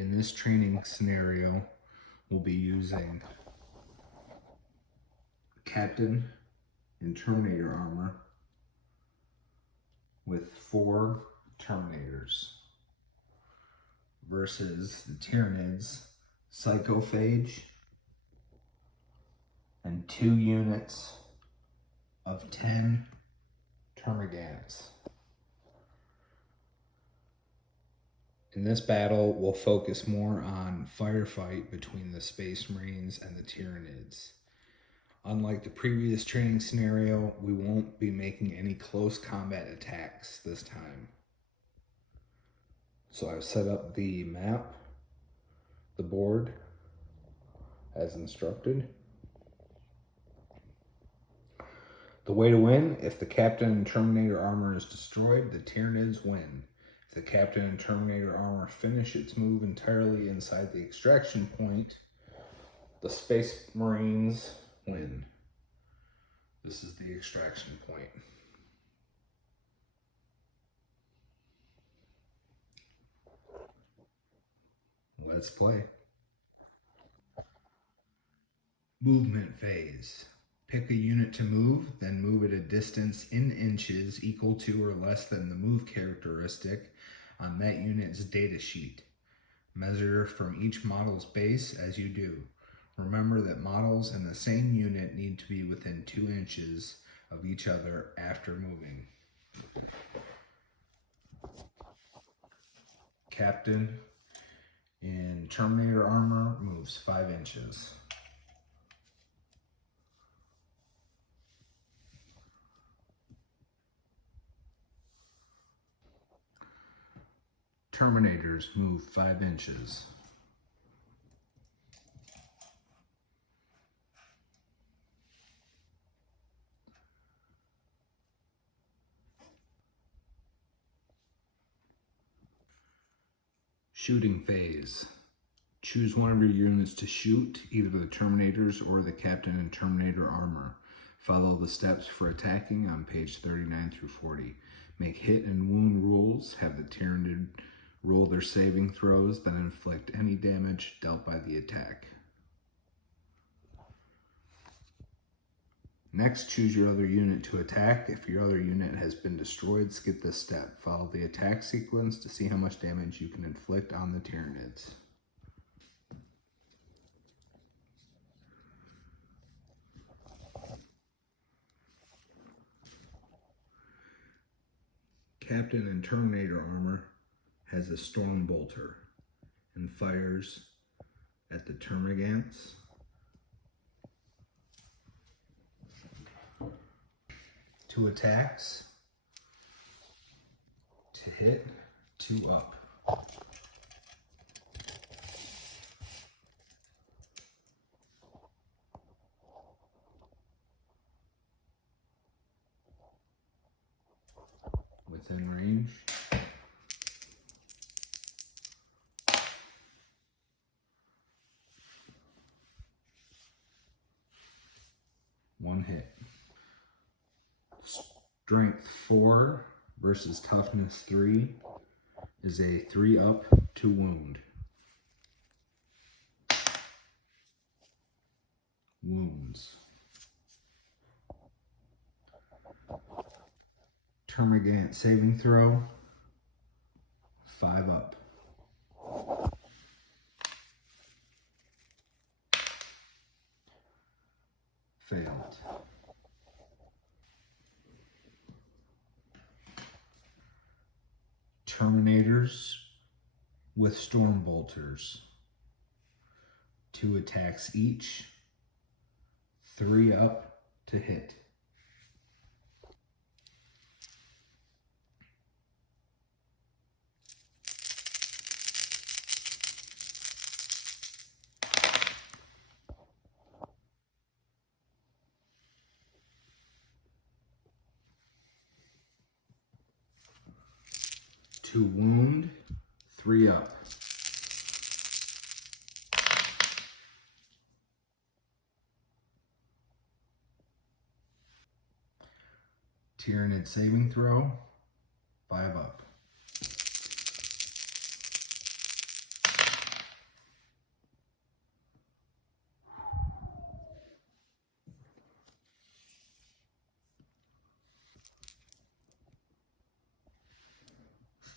In this training scenario, we'll be using Captain in Terminator armor with 4 Terminators versus the Tyranids, Psychophage, and 2 units of 10 Termagants. In this battle, we'll focus more on firefight between the Space Marines and the Tyranids. Unlike the previous training scenario, we won't be making any close combat attacks this time. So I've set up the map, the board, as instructed. The way to win: if the Captain and Terminator armor is destroyed, the Tyranids win. If the Captain and Terminator armor finish its move entirely inside the extraction point, the Space Marines win. This is the extraction point. Let's play. Movement phase. Pick a unit to move, then move at a distance in inches equal to or less than the move characteristic on that unit's datasheet. Measure from each model's base as you do. Remember that models in the same unit need to be within 2 inches of each other after moving. Captain in Terminator armor moves 5 inches. Terminators move 5 inches. Shooting phase. Choose one of your units to shoot, either the Terminators or the Captain and Terminator armor. Follow the steps for attacking on page 39 through 40. Make hit and wound rolls. Have the Tyranid roll their saving throws, then inflict any damage dealt by the attack. Next, choose your other unit to attack. If your other unit has been destroyed, skip this step. Follow the attack sequence to see how much damage you can inflict on the Tyranids. Captain in Terminator armor has a Storm Bolter and fires at the Termagants. Two attacks, to hit, 2 up. Within range. One hit. Strength 4 versus toughness 3 is a 3 up to wound. Wounds. Termagant saving throw, 5 up. Failed. Terminators with Storm Bolters. 2 attacks each, 3 up to hit. To wound, 3 up. Tyranid saving throw, 5 up.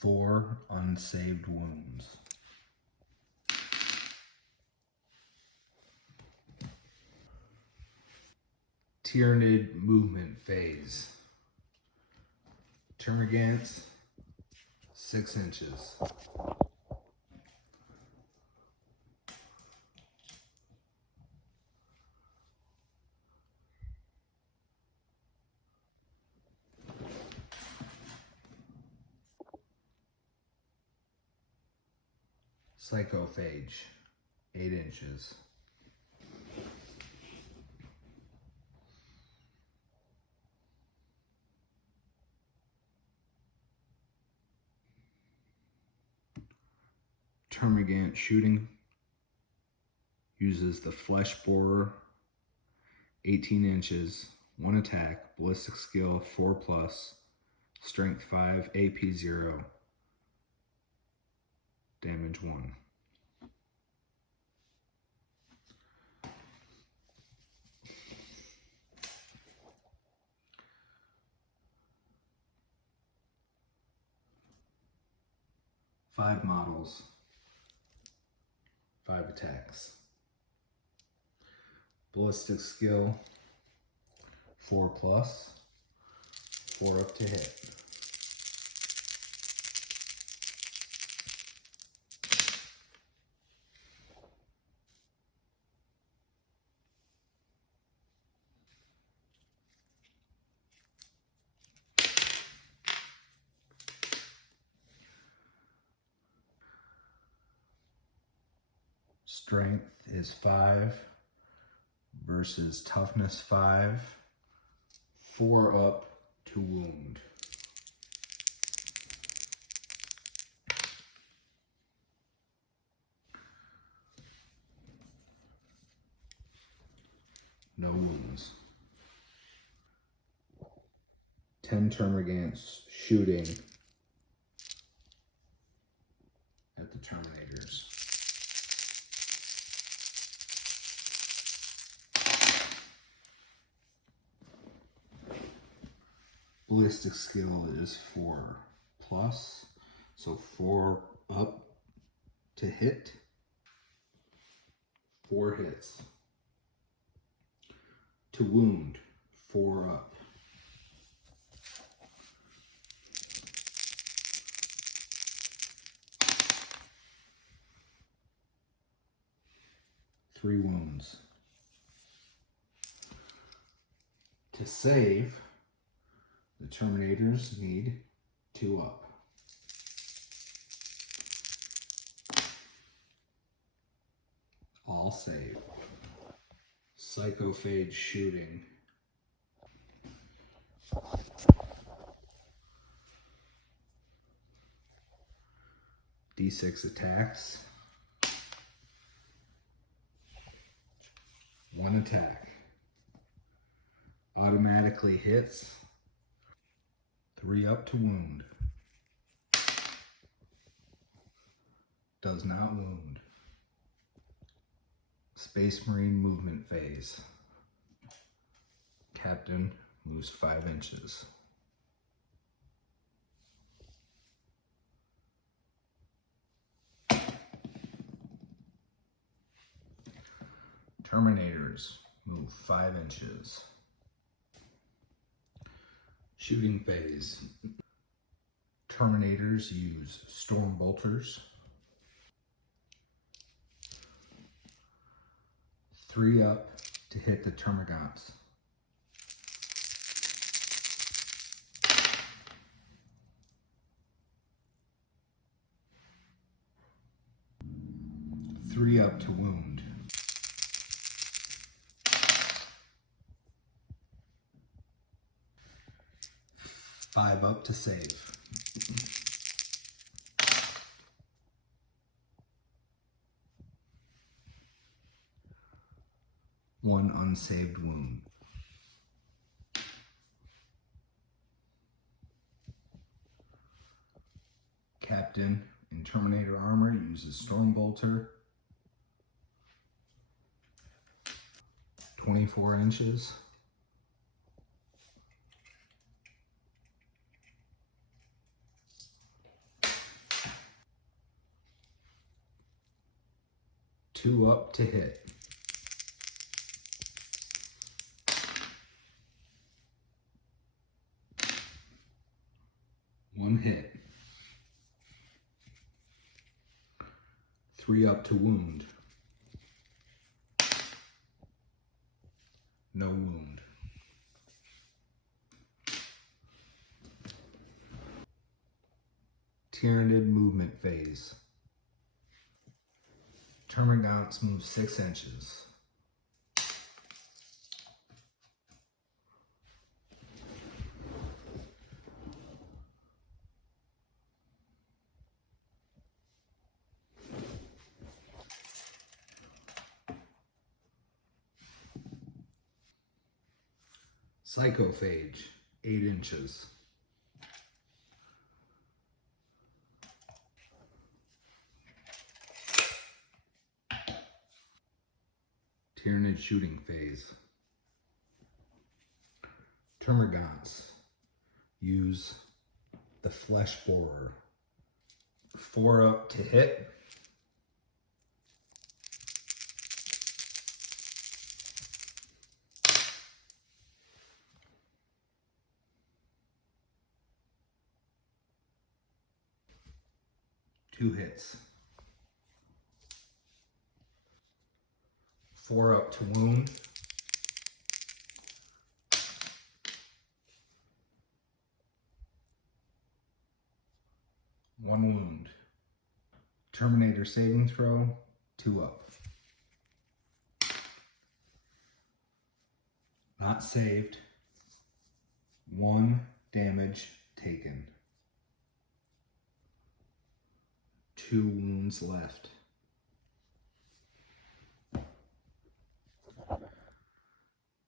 4 unsaved wounds. Tyranid movement phase. Termagants, 6 inches. Psychophage, 8 inches. Termagant shooting uses the Fleshborer, 18 inches, 1 attack, ballistic skill 4+, strength 5, AP 0, damage 1. Five models, 5 attacks. Ballistic skill 4+, 4 up to hit. Strength is 5 versus toughness 5, 4 up to wound. No wounds. 10 Termagants shooting at the Terminators. Ballistic skill is 4+, so 4 up to hit. 4 hits. To wound, 4 up. Three wounds. To save, the Terminators need 2 up. All save. Psychophage shooting. D6 attacks. 1 attack. Automatically hits. 3 up to wound. Does not wound. Space Marine movement phase. Captain moves 5 inches. Terminators move 5 inches. Shooting phase. Terminators use storm bolters. 3 up to hit the Termagants. Three up to wound. 5 up to save. One unsaved wound. Captain in Terminator armor uses Storm Bolter. 24 inches. 2 up to hit. One hit. 3 up to wound. No wound. Tyranid movement phase. Termagants move 6 inches. Psychophage, 8 inches. Tyranid shooting phase. Termagants use the Fleshborer. 4 up to hit. Two hits. 4 up to wound. One wound. Terminator saving throw, 2 up. Not saved. 1 damage taken. 2 wounds left.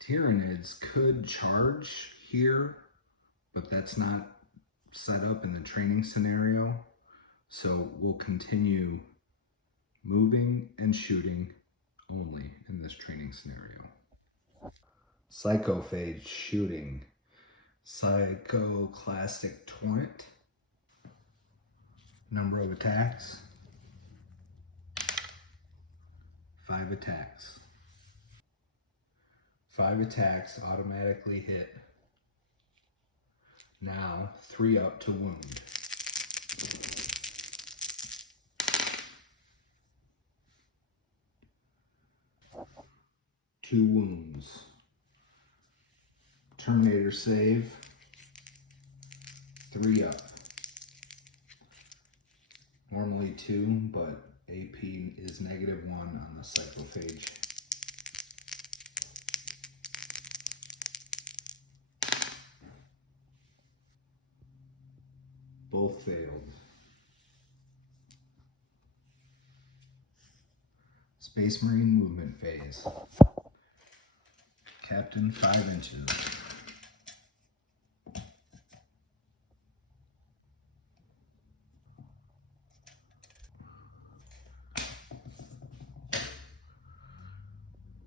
Tyranids could charge here, but that's not set up in the training scenario. So we'll continue moving and shooting only in this training scenario. Psychophage shooting. Psychoclastic Torrent. Number of attacks. 5 attacks. 5 attacks automatically hit. Now 3 up to wound. Two wounds. Terminator save. 3 up. Normally 2, but AP is -1 on the Psychophage. Both failed. Space Marine movement phase. Captain 5 inches.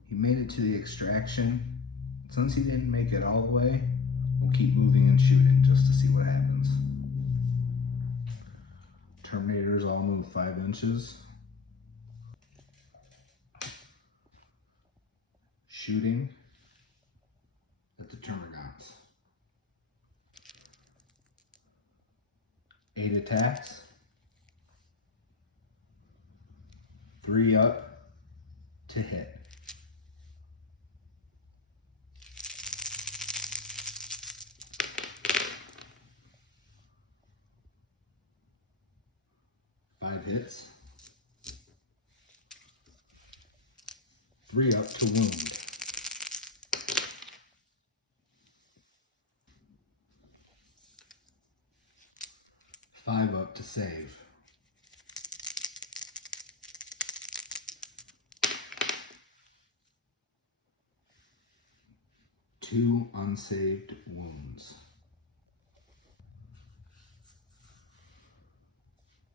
He made it to the extraction. Since he didn't make it all the way, we'll keep moving and shooting just to see what happens. Terminators all move 5 inches. Shooting at the Termagants. 8 attacks. 3 up to hit. Five hits. 3 up to wound. 5 up to save. 2 unsaved wounds.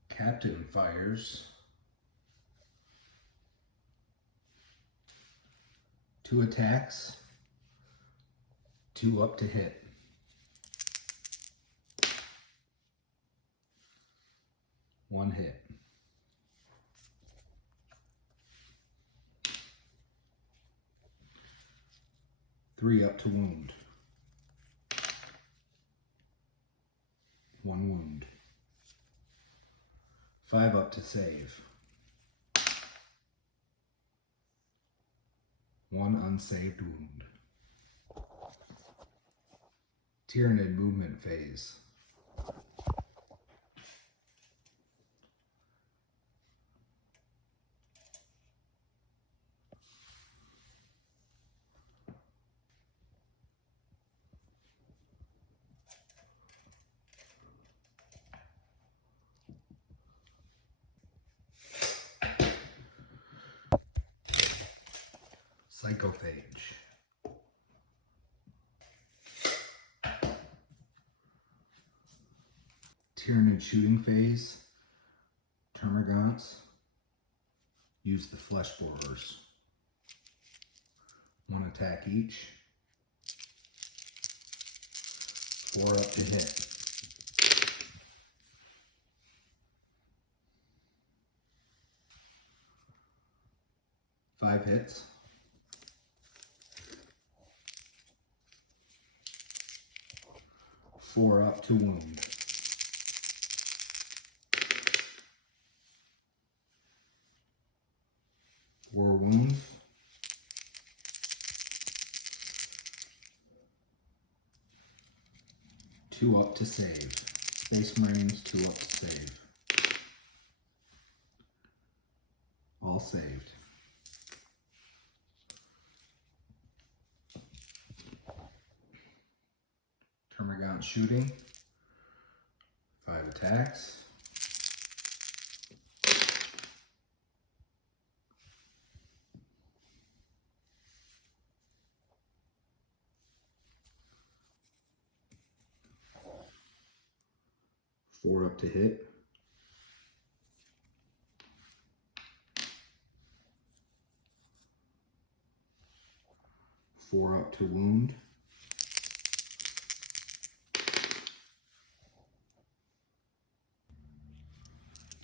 Captain fires. 2 attacks. 2 up to hit. 1 hit. 3 up to wound. 1 wound. 5 up to save. 1 unsaved wound. Tyranid movement phase. Psychophage. Tyranid shooting phase. Termagants. Use the Fleshborers. 1 attack each. 4 up to hit. 5 hits. 4 up to wound. 4 wounds. 2 up to save. Space Marines, 2 up to save. All saved. Termagant shooting. 5 attacks. 4 up to hit. 4 up to wound.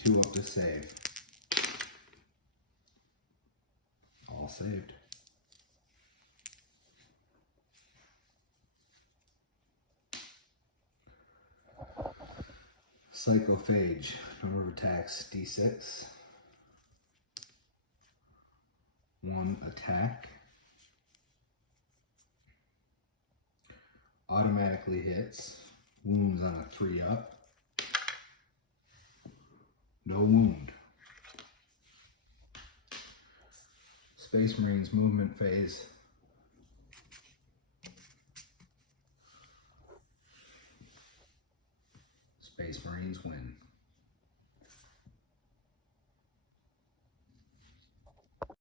2 up to save. All saved. Psychophage. Number of attacks D6. 1 attack. Automatically hits. Wounds on a 3 up. No wound. Space Marines movement phase. Space Marines win.